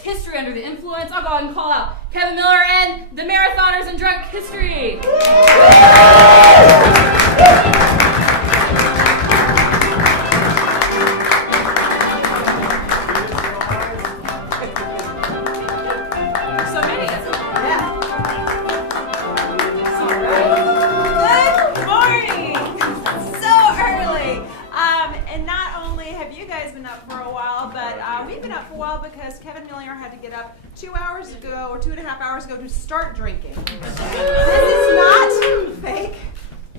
it's History Under the Influence. I'll go ahead and call out Kevin Miller and the Marathoners in Drunk History. Because Kevin Miller had to get up 2 hours ago or 2.5 hours ago to start drinking. This is not fake.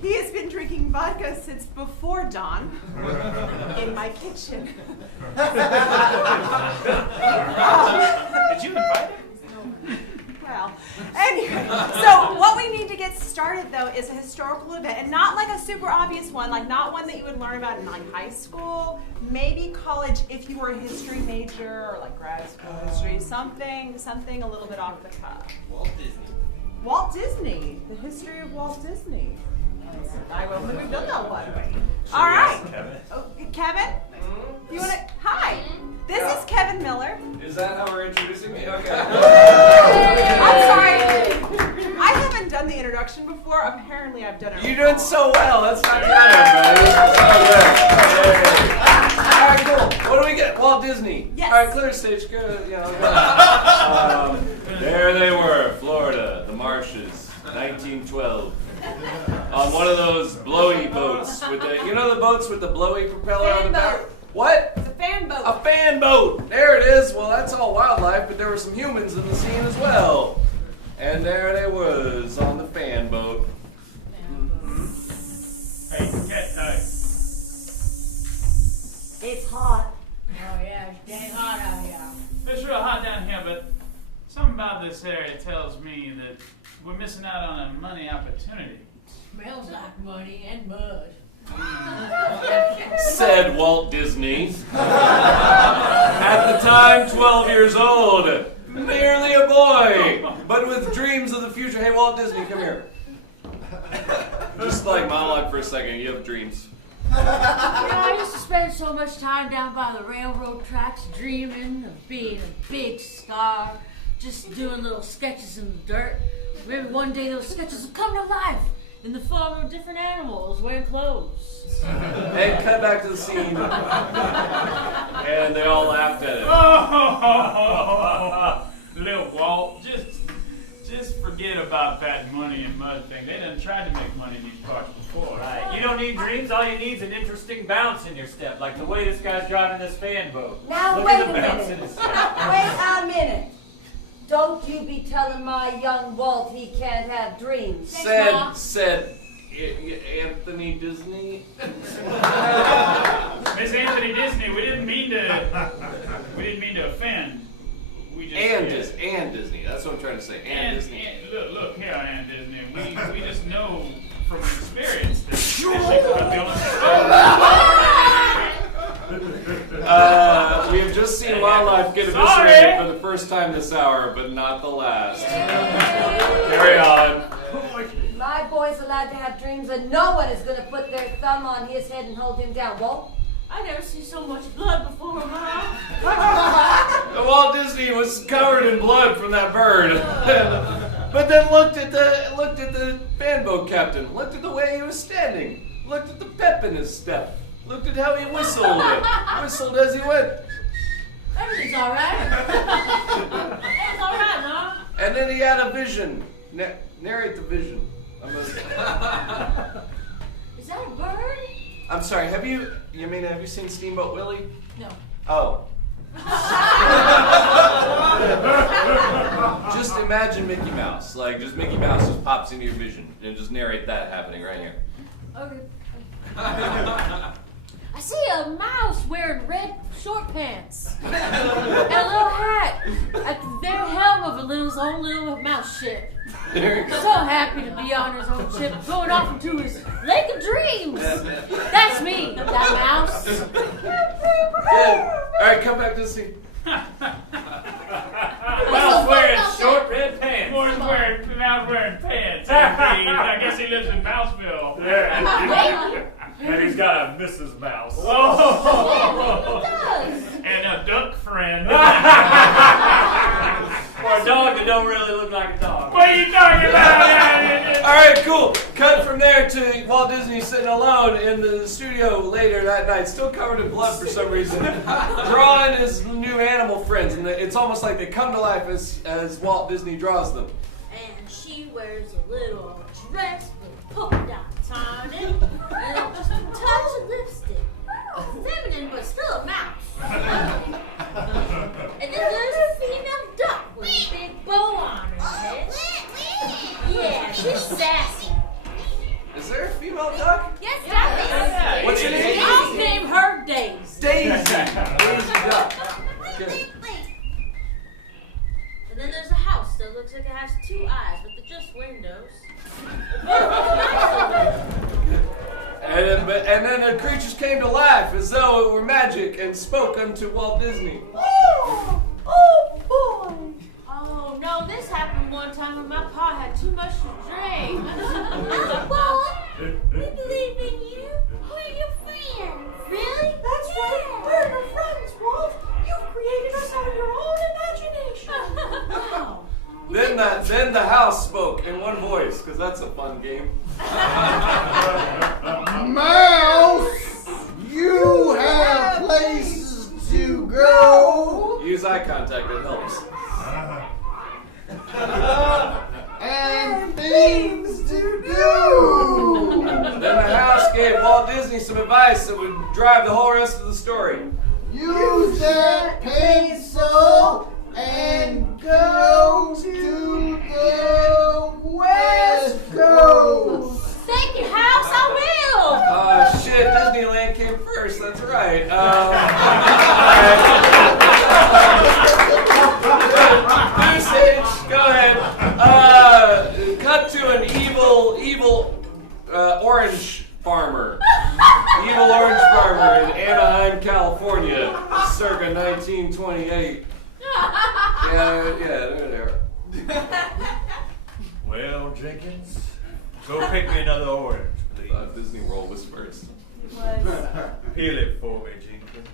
He has been drinking vodka since before dawn in my kitchen. Did you invite him? Well, anyway, so what we need to get started though is a historical event, and not like a super obvious one, like not one that you would learn about in like high school, maybe college if you were a history major or like grad school history, something a little bit off the cuff. Walt Disney. Walt Disney, the history of Walt Disney. I will think we've done that one. All right. Kevin. Oh, Kevin? You want to? Hi. This is Kevin Miller. Is that how we're introducing me? Okay. I'm sorry. I haven't done the introduction before. Apparently, I've done it. You're doing so well. Let's not do that, everybody. All right, cool. What do we get? Walt Disney. Yes. All right, clear stage. Good. There they were, Florida, the marshes, 1912. On one of those blowy boats with the, you know the boats with the blowy propeller on the back? What? It's a fan boat. A fan boat. There it is. Well, that's all wildlife, but there were some humans in the scene as well. And there they was on the fan boat. Hey, cat, It's hot. Oh yeah, it's dang hot out here. it's real hot down here, but something about this area tells me that we're missing out on a money opportunity. Smells like money and mud. Said Walt Disney. At the time, 12 years old. Merely a boy, but with dreams of the future. Hey, Walt Disney, come here. Just like monologue for a second. You have dreams. I used to spend so much time down by the railroad tracks dreaming of being a big star, just doing little sketches in the dirt. Maybe one day those sketches will come to life in the form of different animals wearing clothes. And cut back to the scene. And they all laughed at it. Little Walt, just forget about that money and mud thing. They done tried to make money in these parts before. Right. You don't need dreams. All you need is an interesting bounce in your step, like the way this guy's driving this fan boat. Now Look wait at a the bounce in minute. his step. Wait a minute. Don't you be telling my young Walt he can't have dreams. Said Anthony Disney. Miss Anthony Disney, we didn't mean to offend. We just And Disney. That's what I'm trying to say. And Disney. Look here, Aunt Disney. We just know from experience that this shit's about the only. We have just seen wildlife get eviscerated for the first time this hour, but not the last. Carry on. My boy's allowed to have dreams and no one is going to put their thumb on his head and hold him down. Walt? I never see so much blood before, Mom. Walt Disney was covered in blood from that bird, but then looked at the fan boat captain. Looked at the way he was standing. Looked at the pep in his step. Looked at how he whistled as he went. Everything's all right. It's all right, Mom. And then he had a vision. Narrate the vision. Is that a bird? I'm sorry. Have you seen Steamboat Willie? No. Oh. Just imagine Mickey Mouse. Like, just Mickey Mouse just pops into your vision. And just narrate that happening right here. Okay. I see a mouse wearing red short pants and a little hat at the very helm of his own little mouse ship. There you go. So happy to be on his own ship, going off into his lake of dreams. That's me, that mouse. Good. All right, come back to the scene. Mouse wearing short red pants. Mouse wearing pants. I guess he lives in Mouseville. Yeah. And he's got a Mrs. Mouse. Whoa. He does. And a duck friend. it don't really look like a dog. What are you talking about? All right, cool. Cut from there to Walt Disney sitting alone in the studio later that night, still covered in blood for some reason, drawing his new animal friends, and it's almost like they come to life as Walt Disney draws them. And she wears a little dress with polka dots on it, and just a touch of lipstick. Feminine, but still a mouse. And then there's a female duck with a big bow on her head. Yeah, she's sassy. Is there a female duck? Yes, Daisy. What's her name? I'll name her Daisy. Daisy. Daisy duck. Good. And then there's a house that looks like it has two eyes, but they're just windows. And then the creatures came to life as though it were magic and spoke unto Walt Disney. Oh boy! Oh no, this happened one time when my pa had too much to drink. Boy, we believe in you. We're your friends. Really? That's right. We're your friends, Walt. You've created us out of your own imagination. Wow. Then the house spoke in one voice, because that's a fun game. Mouse, you have places to go. Use eye contact, it helps. And things to do. Then the house gave Walt Disney some advice that would drive the whole rest of the story. Use that pencil and go to the West Coast. Thank you, House. I will. Shit, Disneyland came first, that's right. New stage, go ahead. Cut to an evil orange farmer. Evil orange farmer in Anaheim, California, circa 1928. Yeah, there they are. Well, Jenkins, go pick me another orange, please. Disney World was first. Peel it for me, Jenkins.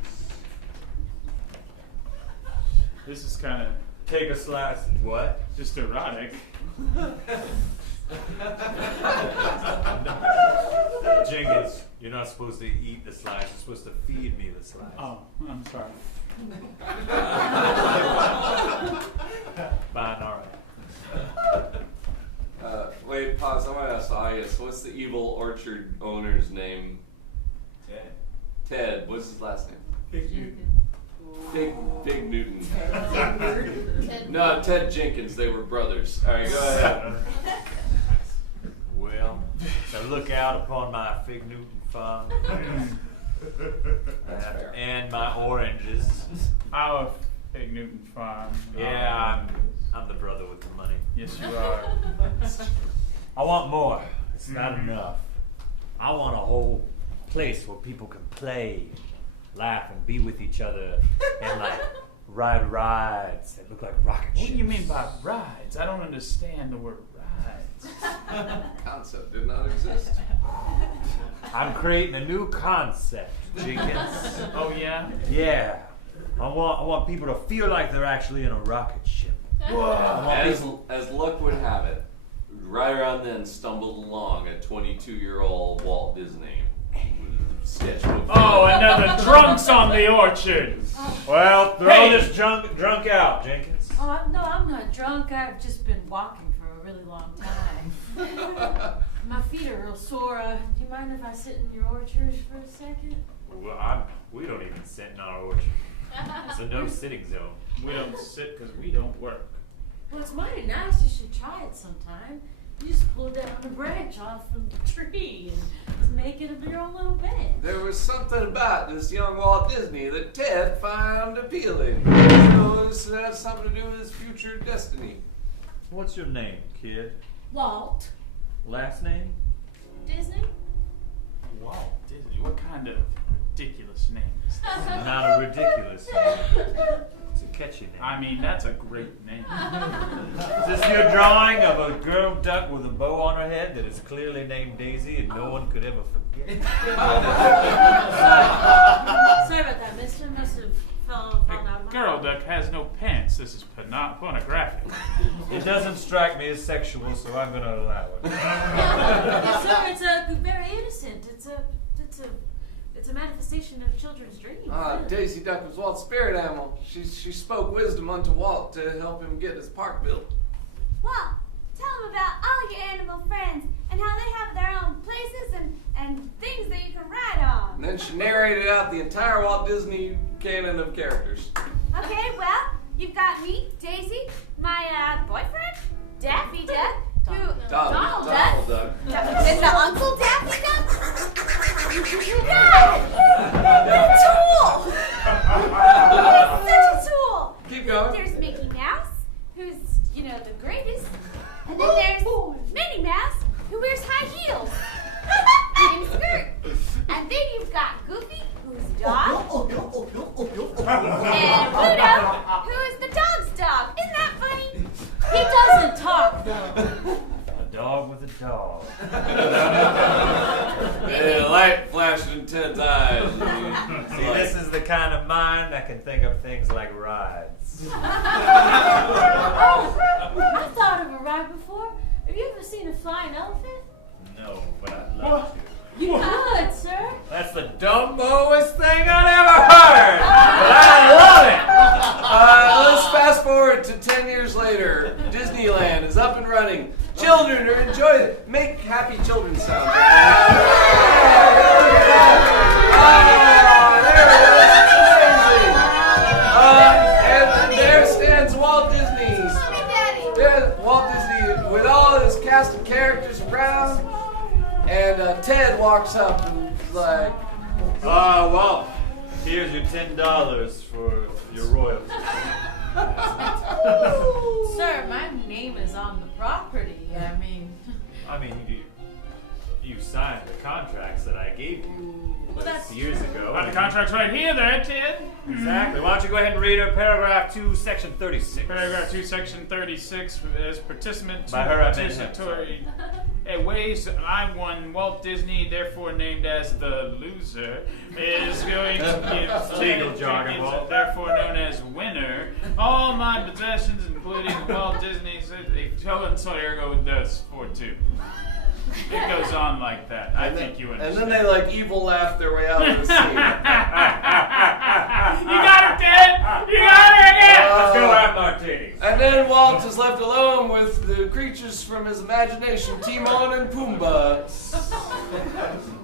This is kind of Take a slice. What? just erotic. Jenkins, you're not supposed to eat the slice. You're supposed to feed me the slice. Oh, I'm sorry. Fine, all right. Wait, pause. I want to ask the audience, what's the evil orchard owner's name? Ted. Ted. What's his last name? Big Newton. No, Ted Jenkins. They were brothers. All right, go ahead. Well, so look out upon my Fig Newton farm. That's fair. And my oranges. Our Big Newton farm. Yeah, I'm the brother with the money. Yes, you are. I want more. It's not enough. I want a whole place where people can play, laugh, and be with each other, and like ride rides that look like rocket ships. What do you mean by rides? I don't understand the word rides. Concept did not exist. I'm creating a new concept, Jenkins. Oh yeah? Yeah. I want people to feel like they're actually in a rocket ship. As luck would have it, right around then stumbled along a 22-year-old Walt Disney sketchbook. Oh, another drunks on the orchard. Well, throw Hey! this drunk out, Jenkins. Oh, no, I'm not drunk. I've just been walking for a really long time. My feet are real sore. Do you mind if I sit in your orchard for a second? Well, we don't even sit in our orchard. It's a no sitting zone. We don't sit because we don't work. Well, it's mighty nice. You should try it sometime. You just pull down a branch off of the tree and make it your own little bed. There was something about this young Walt Disney that Ted found appealing. So this has something to do with his future destiny. What's your name, kid? Walt Last name? Disney? Walt Disney. What kind of ridiculous name is that? Not a ridiculous name. It's a catchy name. I mean, that's a great name. Is this your drawing of a girl duck with a bow on her head that is clearly named Daisy and no one could ever forget? Sorry about that, mister. Must have fallen out of my girl duck has no pants. This is pornographic. It doesn't strike me as sexual, so I'm gonna allow it. Yes, sir, it's very innocent. It's a manifestation of children's dreams. Daisy Duck was Walt's spirit animal. She spoke wisdom unto Walt to help him get his park built. Well, tell them about all your animal friends and how they have their own places and things that you can ride on. And then she narrated out the entire Walt Disney canon of characters. Okay, well, you've got me, Daisy, my boyfriend, Daffy Duck, Donald Duck. Is the Uncle Daffy Duck? God! What a tool! He's such a tool! Keep going. There's Mickey Mouse, who's, the greatest. And then there's Minnie Mouse, who wears high heels and skirt. And then you've got Goofy, who's dog. And Pluto, who's the dog's dog. Isn't that funny? He doesn't talk, though. A dog with a dog. And a light flashed in Ted's eyes. See, this is the kind of mind that can think of things like rides. Oh, I've thought of a ride before. Have you ever seen a flying elephant? No, but I'd love to. You could, sir. That's the dumbest thing I've ever heard! But I love it! Let's fast forward to 10 years later. Disneyland is up and running. Children are enjoying it. Make happy children sounds. And there stands Walt Disney. There's Walt Disney with all his cast of characters around. And Ted walks up and is like, Well, here's your $10 for your royalties. Sir, my name is on the property. I mean, you signed the contracts that I gave you years ago. The contract's right here, there, Ted. Exactly. Why don't you go ahead and read her paragraph 2, section 36. Paragraph 2, section 36, as participant to By her, I meant him, participatory ways, I won. Walt Disney, therefore named as the loser, is going to give Legal 10 jargon, tickets, Walt. therefore known as winner. All my possessions, including Walt Disney's, and Sawyer does for 2. It goes on like that. I think you understand. and then they evil laugh their way out of the scene. You got her, Ted! You got her again! Let's go have martinis. And then Walt is left alone with the creatures from his imagination, Timon and Pumbaa.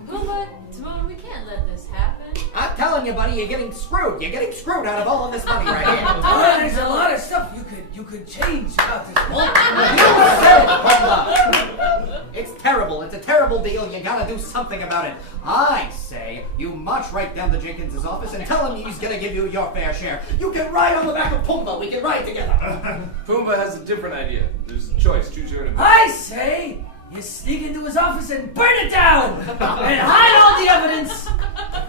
Pumbaa, Timon, we can't let this happen. I'm telling you, buddy, you're getting screwed. You're getting screwed out of all of this money right here. Oh, there's a lot of stuff you could change about this whole You said it, Pumbaa. It's terrible. It's a terrible deal. You gotta do something about it. I say you march right down to Jenkins' office and tell him he's gonna give you your fair share. You can ride on the back of Pumbaa. We can ride together. Pumbaa has a different idea. There's a choice. Choose your own. I say you sneak into his office and burn it down and hide all the evidence.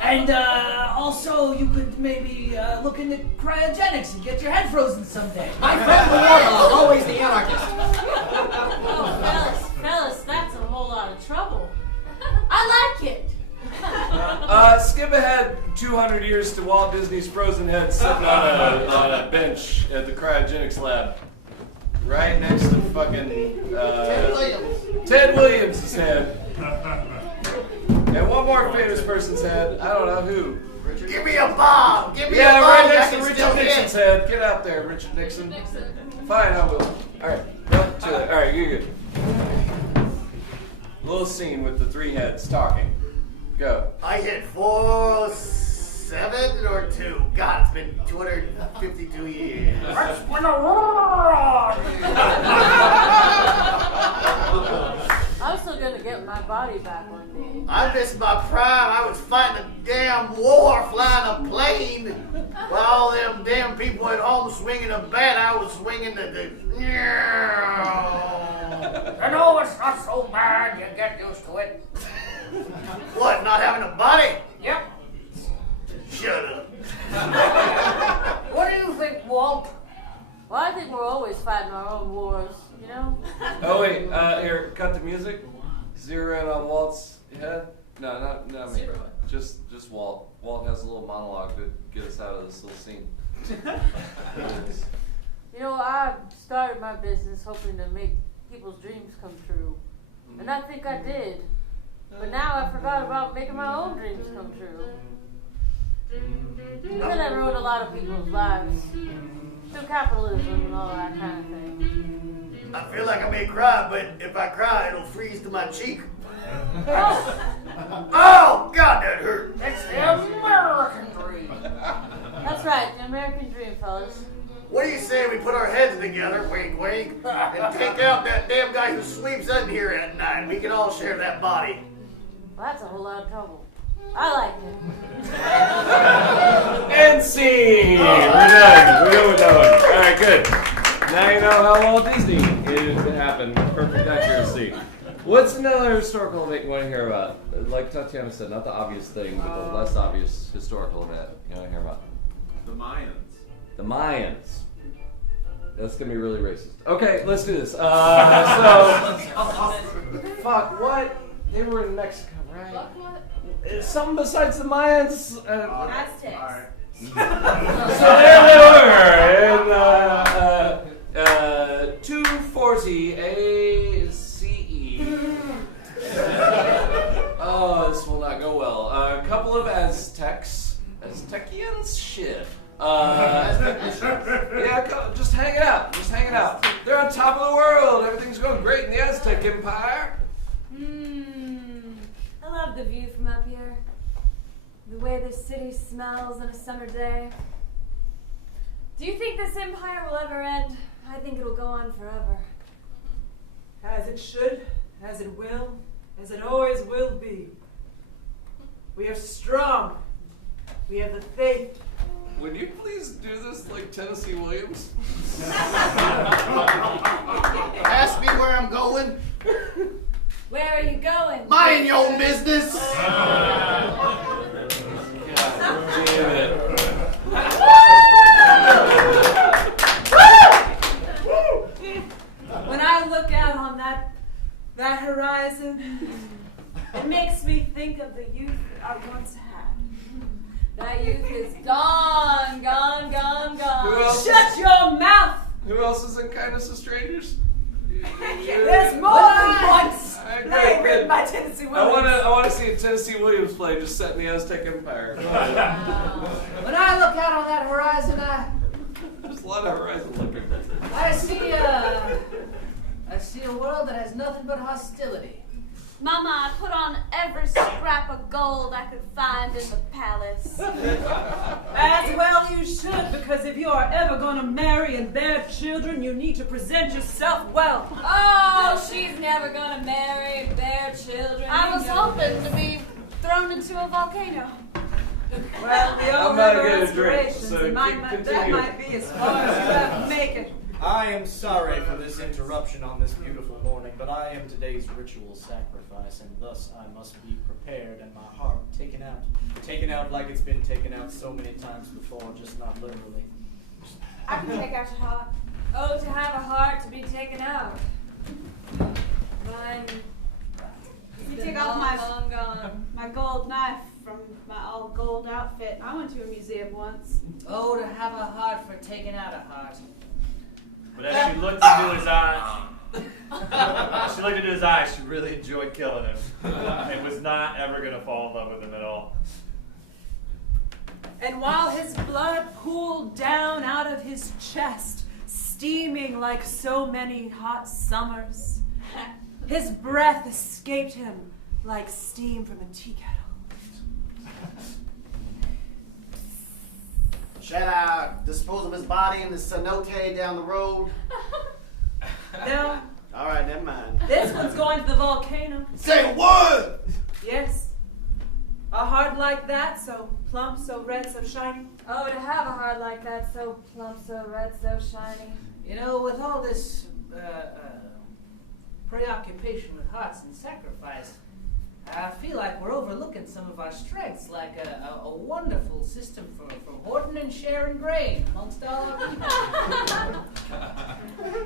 And also, you could maybe look into cryogenics and get your head frozen someday. My friend the Warlock, always the anarchist. Oh, fellas, that's a whole lot of trouble. I like it. Skip ahead 200 years to Walt Disney's frozen head sitting on a bench at the cryogenics lab. Right next to fucking Ted Williams' head. And one more famous person's head. I don't know who. Give me a bomb! Give me a bomb! Yeah, right next I to can Richard still Nixon's hit. head. Get out there, Richard Nixon. Fine, I will. Alright. Don't do that. Alright, you're good. Little scene with the 3 heads talking. Go. I hit 4, 7, or 2. God, it's been 252 years. I'm still gonna get my body back one day. I missed my prime. I was fighting a damn war, flying a plane. While all them damn people at home swinging a bat, I was swinging the You know, it's not so bad. You get used to it. What, not having a body? Yep. Shut up. What do you think, Walt? Well, I think we're always fighting our own wars, you know? Oh wait, here, cut the music. Zero in on Walt's head. No, not me. Zero. Just Walt. Walt has a little monologue to get us out of this little scene. You know, I started my business hoping to make people's dreams come true. And I think I did. But now I forgot about making my own dreams come true. And then I ruined a lot of people's lives. Through capitalism and all that kind of thing. I feel like I may cry, but if I cry, it'll freeze to my cheek. Oh, God, that hurt. That's the American dream. That's right, the American dream, fellas. What do you say we put our heads together, wink, wink, and take out that damn guy who sleeps in here at night? We can all share that body. Well, that's a whole lot of trouble. I like it. And scene! We're done. We're done. All right, good. Now you know how Walt Disney it happened with perfect accuracy. What's another historical event you want to hear about? Like Tatiana said, not the obvious thing, but the less obvious historical event you want to hear about. The Mayans. The Mayans. That's gonna be really racist. Okay, let's do this. Fuck, what? They were in Mexico, right? What? Something besides the Mayans. Aztecs. So there they were in 240 ACE. Oh, this will not go well. A couple of Aztecians? Shit. Yeah, just hang out. Just hanging out. They're on top of the world. Everything's going great in the Aztec Empire. I love the view from up here. The way the city smells on a summer day. Do you think this empire will ever end? I think it'll go on forever. As it should, as it will, as it always will be. We are strong. We have the faith. Would you please do this like Tennessee Williams? Ask me where I'm going. Where are you going? Mind your own business. God damn it. When I look out on that horizon, it makes me think of the youth that I once had. That youth is gone, gone, gone, gone. Who else? Shut your mouth! Who else is in Kindness of Strangers? There's more than once. Great, Play good. written by Tennessee Williams. I want to see a Tennessee Williams play just set in the Aztec Empire. When I look out on that horizon, There's a lot of horizon looking. I see a world that has nothing but hostility. Mama, I put on every scrap of gold I could find in the palace. As well you should, because if you are ever going to marry and bear children, you need to present yourself well. Oh, she's never gonna marry and bear children. I was hoping to be thrown into a volcano. Well, the old I'm not river gonna get a drink, aspirations, so that continue. might be as far as you have to make it. I am sorry for this interruption on this beautiful morning, but I am today's ritual sacrifice, and thus I must be prepared and my heart taken out. Taken out like it's been taken out so many times before, just not literally. I can take out your heart. Oh, to have a heart to be taken out. Mine. You been take off long gone. my gold knife from my all gold outfit. I went to a museum once. Oh, to have a heart for taking out a heart. But as she looked into his eyes, she really enjoyed killing him. And was not ever going to fall in love with him at all. And while his blood pooled down out of his chest, steaming like so many hot summers, his breath escaped him like steam from a tea kettle. Should I dispose of his body in the cenote down the road? No, All right, never mind. this one's going to the volcano. Say what? Yes. A heart like that, so plump, so red, so shiny. Oh, to have a heart like that, so plump, so red, so shiny. You know, with all this preoccupation with hearts and sacrifice, I feel like we're overlooking some of our strengths, like a wonderful system for hoarding and sharing grain amongst all our people.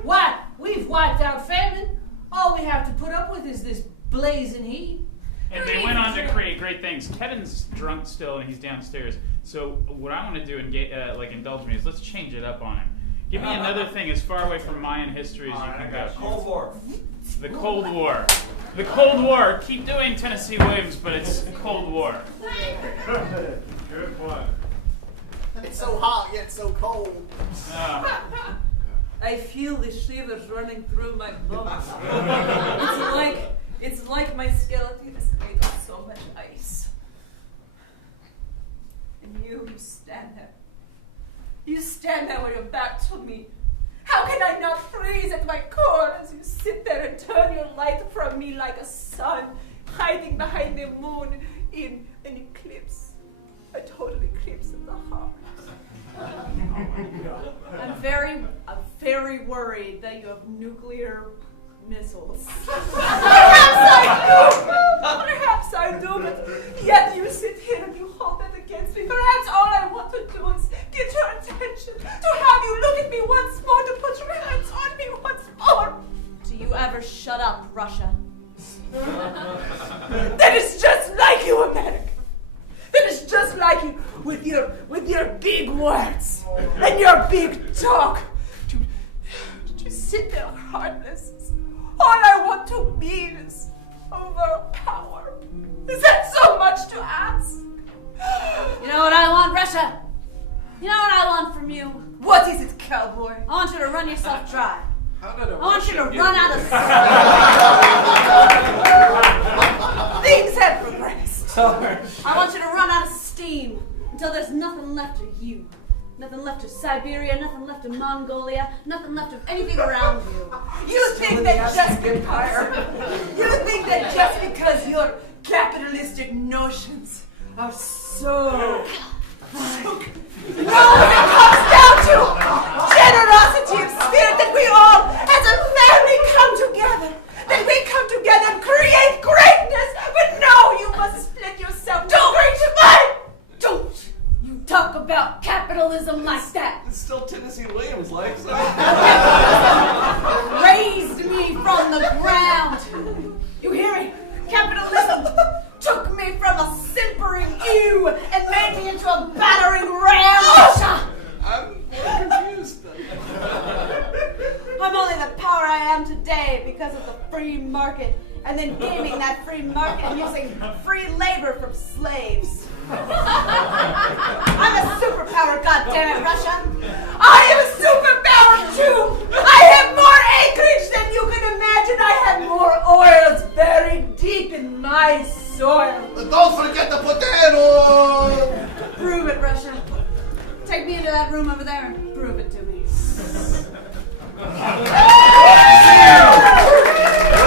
What? We've wiped out famine. All we have to put up with is this blazing heat. And they went on to create great things. Kevin's drunk still and he's downstairs. So what I want to do and indulge me is let's change it up on him. Give me another thing as far away from Mayan history as you can go. Cold War. The Cold War. The Cold War. Keep doing Tennessee Williams, but it's Cold War. Good one. It's so hot yet so cold. I feel the shivers running through my bones. It's like my skeleton is made of so much ice. And you stand there. You stand there with your back to me. How can I not freeze at my core as you sit there and turn your light from me like a sun hiding behind the moon in an eclipse? A total eclipse of the heart. I'm very worried that you have nuclear missiles. Perhaps I do, but yet you sit here and you hold that against me. Perhaps all I want to do is get your attention, to have you look at me once more, to put your hands on me once more. Do you ever shut up, Russia? That is just like you, America. That is just like you, with your big words and your big talk. To sit there heartless. All I want to be is overpower. Is that so much to ask? You know what I want, Russia? You know what I want from you? What is it, cowboy? I want you to run yourself dry. How did I want you to Russian run get out of Things have progressed. I want you to run out of steam until there's nothing left of you. Nothing left of Siberia, nothing left of Mongolia, nothing left of anything around you. You think that just because your capitalistic notions are so no, when it comes down to generosity of spirit, that we all as a family come together, that we come together and create greatness, but no, you must split yourself to great divide. Don't you talk about capitalism like that. It's still Tennessee Williams like so. Raised me from the ground. You hear me? Capitalism took me from a simpering ewe and made me into a battering ram. I'm confused. I'm only the power I am today because of the free market, and then gaming that free market and using free labor from slaves. I'm a superpower, goddammit, Russia. I am a superpower too. I have more acreage than you can imagine. I have more oils buried deep in my soil. Don't forget the potato. Prove it, Russia. Take me into that room over there and prove it to me. What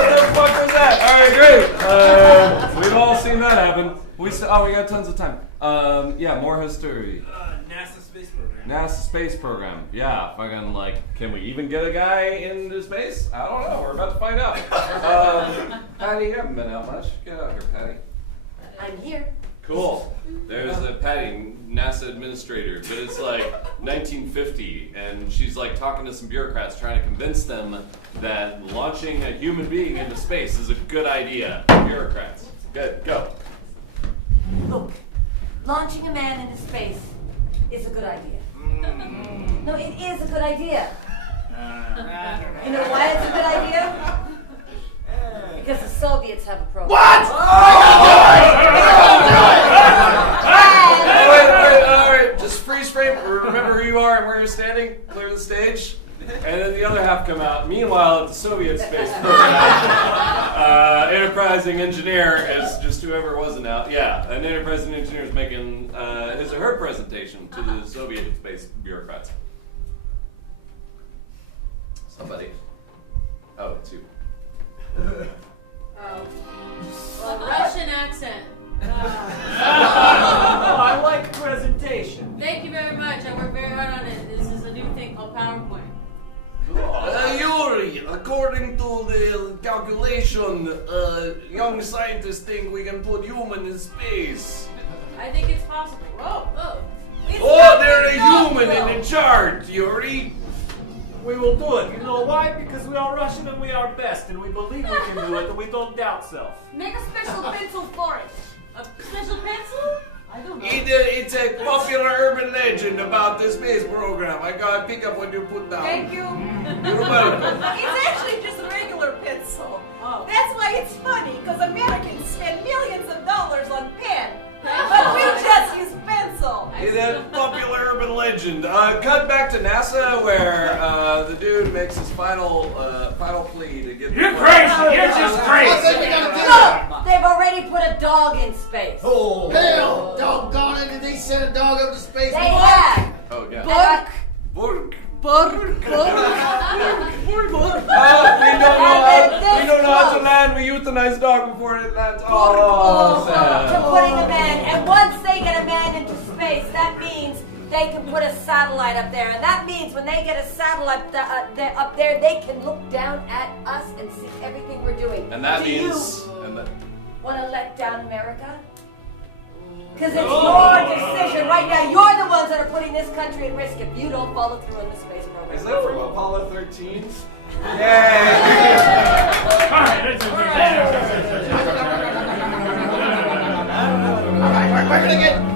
the fuck was that? Alright, great. We've all seen that happen. We got tons of time. Yeah, more history. NASA space program. NASA space program. Yeah, fucking can we even get a guy into space? I don't know. We're about to find out. Patty, you haven't been out much. Get out here, Patty. I'm here. Cool. There's Patty, NASA administrator, but it's 1950, and she's talking to some bureaucrats, trying to convince them that launching a human being into space is a good idea. Bureaucrats. Good. Go. Look, launching a man into space is a good idea. No, it is a good idea. You know why it's a good idea? Because the Soviets have a program. What? Alright, just freeze frame, remember who you are and where you're standing, clear the stage, and then the other half come out. Meanwhile, at the Soviet space program, enterprising engineer is just whoever wasn't out. Yeah, an enterprising engineer is making his or her presentation to the Soviet space bureaucrats. Somebody. Oh, it's you. Well, Russian accent. I like presentation. Thank you very much. I worked very hard on it. This is a new thing called PowerPoint. Yuri, according to the calculation, young scientists think we can put human in space. I think it's possible. Whoa, whoa. They're a human in charge, Yuri. We will do it. You know why? Because we are Russian and we are best, and we believe we can do it, and we don't doubt self. Make a special pencil for it. A special pencil? It's a popular urban legend about the space program. I gotta pick up what you put down. Thank you. You're welcome. It's actually just a regular pencil. Oh. That's why it's funny, because Americans spend millions of dollars on pen. But we just use pencil. It's a popular urban legend. Cut back to NASA where the dude makes his final plea to get. You're crazy! You're just crazy! Look! They've already put a dog in space. Oh, hell! Doggone it, did they send a dog up to space? They have! Oh, yeah. Bork! Bork. We don't know how to land. We euthanize dog before it lands. Oh, sad. To putting a man, and once they get a man into space, that means they can put a satellite up there, and that means when they get a satellite up there, they can look down at us and see everything we're doing. And that Do means. you want to let down America? Because it's your decision right now. You're the ones that are putting this country at risk if you don't follow through on the space program. Is that from Apollo 13? Alright,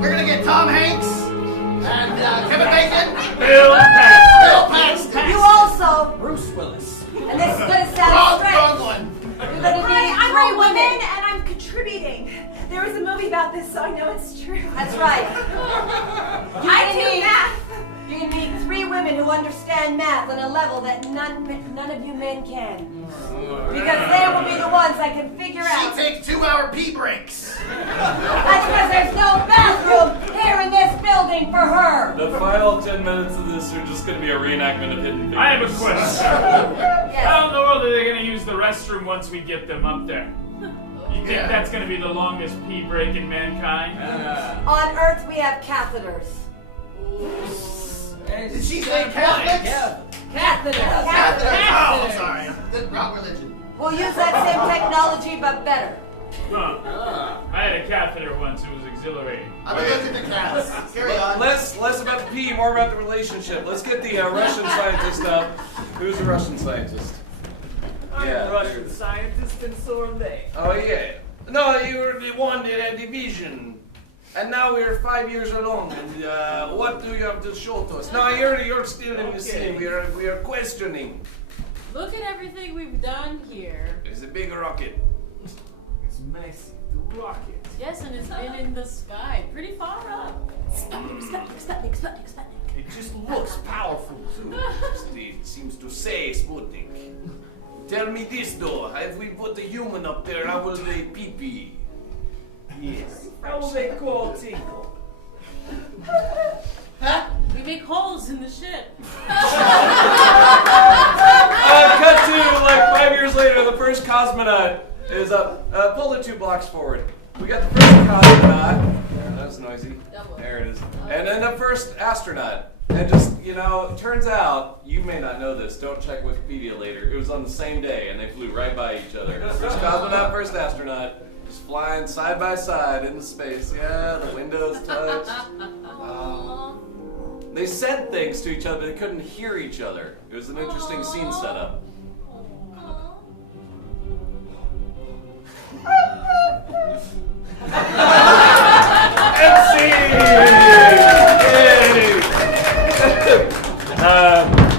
we're gonna get Tom Hanks and Kevin Bacon. Bill Paxton. You also. Bruce Willis. And this is going to sound strange. Wrong one. You're going to need I'm three a woman and I'm contributing. There was a movie about this, so I know it's true. That's right. I do math. You're going to need 3 women who understand math on a level that none of you men can. Because they will be the ones that can figure out. She takes 2-hour pee breaks. That's because there's no bathroom here in this building for her. The final 10 minutes of this are just going to be a reenactment of Hidden Figures. I have a question. How in the world are they going to use the restroom once we get them up there? You think that's going to be the longest pee break in mankind? On Earth, we have catheters. Did she say Catholics? Catheters. Oh, sorry. The wrong religion. We'll use that same technology, but better. Huh. I had a catheter once. It was exhilarating. I'm gonna look at the cats. Carry on. Less about the pee, more about the relationship. Let's get the Russian scientist up. Who's the Russian scientist? I'm a Russian scientist, and so are they. Oh, yeah. No, you were the one that had division. And now we're 5 years along, and what do you have to show to us? No, you're still in the scene. We are questioning. Look at everything we've done here. It's a big rocket. It's messy. The rocket. Yes, and it's been in the sky, pretty far up. Sputnik. It just looks powerful, too. It seems to say Sputnik. Tell me this, though. If we put a human up there, how will they pee-pee? Yes. How will they call Tinkle? We make holes in the ship. Cut to like 5 years later. The first cosmonaut is up. Pull it 2 blocks forward. We got the first cosmonaut. That's noisy. There it is. And then the first astronaut. And just, it turns out, you may not know this, don't check Wikipedia later, it was on the same day and they flew right by each other. First cosmonaut, first astronaut, just flying side by side into space. Yeah, the windows touched. They said things to each other, but they couldn't hear each other. It was an interesting scene setup.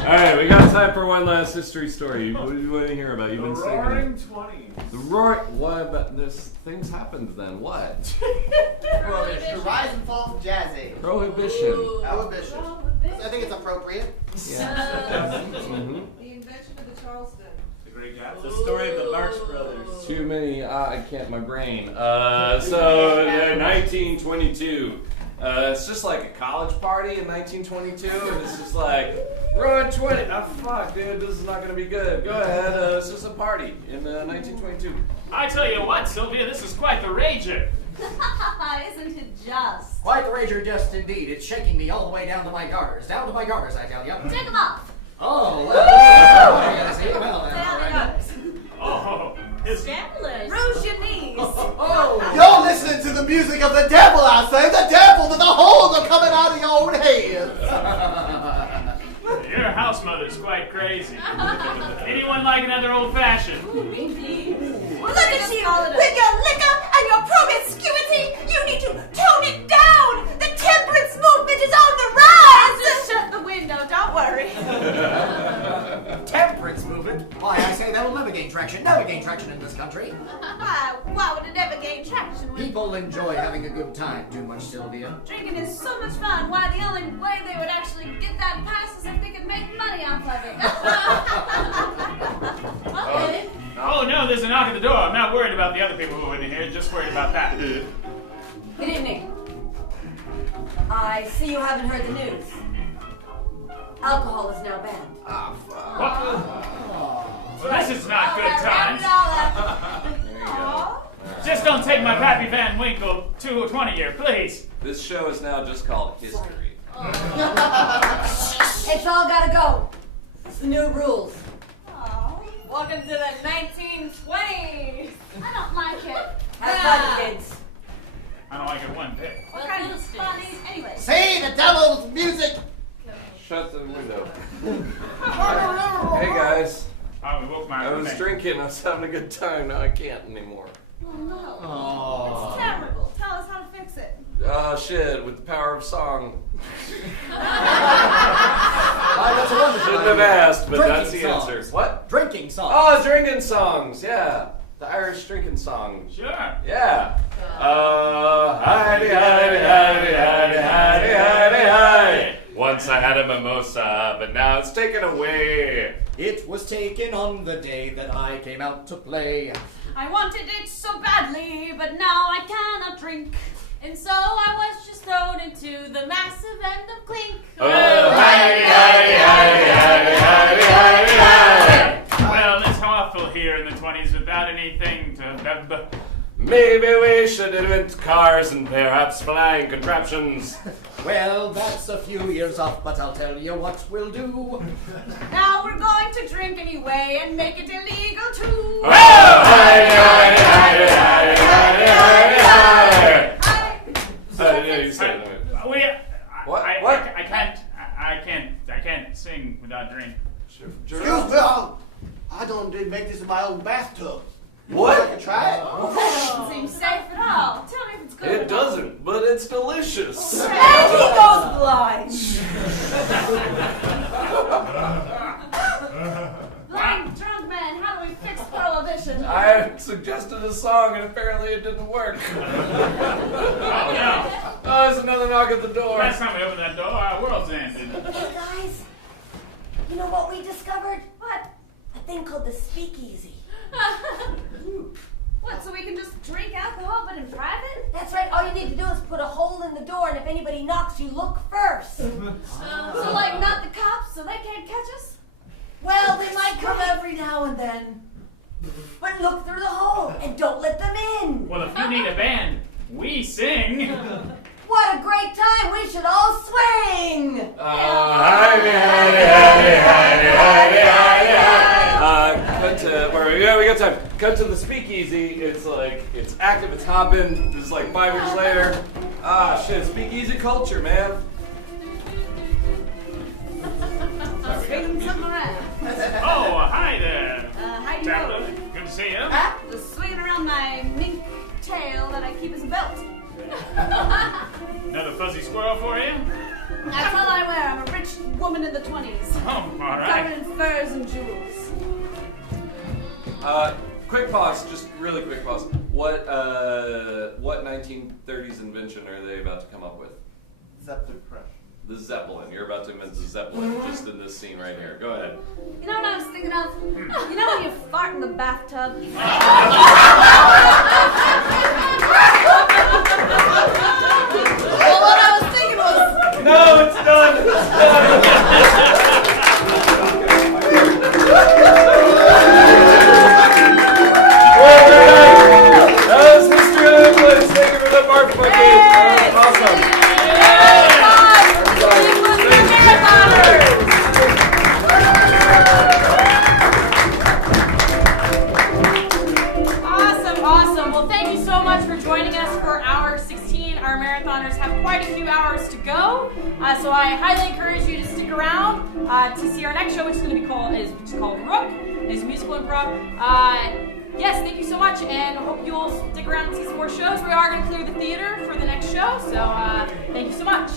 Alright, we got time for one last history story. What do you want to hear about? You've been The singing. Roaring 20s. The roaring. What about this? Things happened then. What? Prohibition. The rise and fall of jazz age. Prohibition. Prohibition. I think it's appropriate. Yeah. The invention of the Charleston. The Great Gatsby. The story of the Marx Brothers. Too many. I can't. My brain. So 1922. It's just like a college party in 1922, and it's just like, we're on 20. Oh, fuck, dude, this is not going to be good. Go ahead, it's just a party in 1922. I tell you what, Sylvia, this is quite the rager. Isn't it just? Quite the rager, just indeed. It's shaking me all the way down to my garters. Down to my garters, I tell you. Take them off. Oh, well. See, well, then, all right. Oh, it's Scandalous. Rouge your knees. Oh. You're listening to the music of the devil, I say. The devil, that the holes are coming out of your own heads. Your house mother's quite crazy. Anyone like another old fashioned? Look at you with your liquor and and your promiscuity. You need to tone it down. The temperance movement is on the rise. Just shut the window, don't worry. Temperance movement? Why, I say that will never gain traction. Never gain traction in this country. Why would it never gain traction when People enjoy having a good time too much, Sylvia. Drinking is so much fun. Why, the only way they would actually get that pass is if they could make money off of it. Okay. Oh no, there's a knock at the door. I'm not worried about the other people who are in here, just worried about that. Good evening. I see you haven't heard the news. Alcohol is now banned. What? Well, this is not good times. Just don't take my Pappy Van Winkle 220 here, please. This show is now just called History. It's all gotta go. It's the new rules. Welcome to the 1920s. I don't like it. Have fun, kids. I don't like it one bit. What kind of fun is anyway? See the devil's music. Shut the window. Hey guys. Oh, we woke my I was roommate. drinking, I was having a good time, now I can't anymore. Oh no. Oh. It's terrible. Tell us how to fix it. Oh shit, with the power of song. That's a wonderful Shouldn't have idea. asked, but Drinking that's the songs. answer. What? Drinking songs. Oh, drinking songs, yeah. The Irish drinking song. Sure. Yeah. Heidi, Heidi, Heidi, Heidi, Heidi, Heidi, Heidi. Once I had a mimosa, but now it's taken away. It was taken on the day that I came out to play. I wanted it so badly, but now I cannot drink. And so I was just thrown into the massive end of clink. Heidi, Heidi, Heidi, Heidi, Heidi, Heidi, Heidi. Well, it's awful here in the 20s without anything to... Maybe we should invent cars and perhaps flying contraptions. Well, that's a few years off, but I'll tell you what we'll do. Now we're going to drink anyway and make it illegal too. Oh, Heidi, Heidi, Heidi, Heidi, Heidi, Heidi. Yeah, you say it. What? What? I can't sing without drink. Excuse me, I don't make this in my own bathtub. What? I can try it. Doesn't seem safe at all. Tell me if it's good. It doesn't, but it's delicious. And he goes blind. Blind drunk man, how do we fix prohibition? I suggested a song and apparently it didn't work. Oh, no. Oh, there's another knock at the door. Last time we opened that door, our world's ended. Hey guys, you know what we discovered? What? A thing called the speakeasy. What, so we can just drink alcohol but in private? That's right, all you need to do is put a hole in the door, and if anybody knocks, you look first. So like not the cops, so they can't catch us? Well, they might come every now and then. But look through the hole, and don't let them in. Well, if you need a band, we sing. What a great time, we should all swing! Heidi, Heidi, Heidi, Heidi, Heidi, Heidi, Heidi. Cut to, we got time. Cut to the speakeasy. It's active, it's hopping. This is like 5 years later. Ah, shit, speakeasy culture, man. Swing something around. Oh, hi there. How do you Traveler. know? Good to see you. Just swinging around my mink tail that I keep as a belt. Another fuzzy squirrel for you? That's all I wear. I'm a rich woman in the 20s. Oh, all Covered right. in furs and jewels. Quick pause, just really quick pause. What 1930s invention are they about to come up with? Zeppelin press. The Zeppelin. You're about to invent the Zeppelin just in this scene right here. Go ahead. You know what I was thinking of? You know when you fart in the bathtub? Well, what I was thinking was, No, it's done! It's done! That was history of the place. Thank you for that part for me. That was awesome. Awesome. Well, thank you so much for joining us for hour 16. Our marathoners have quite a few hours to go, so I highly encourage you to stick around to see our next show, which is called Rook. It's musical improv. yes, thank you so much, and hope you'll stick around and see some more shows. We are going to clear the theater for the next show, so thank you so much.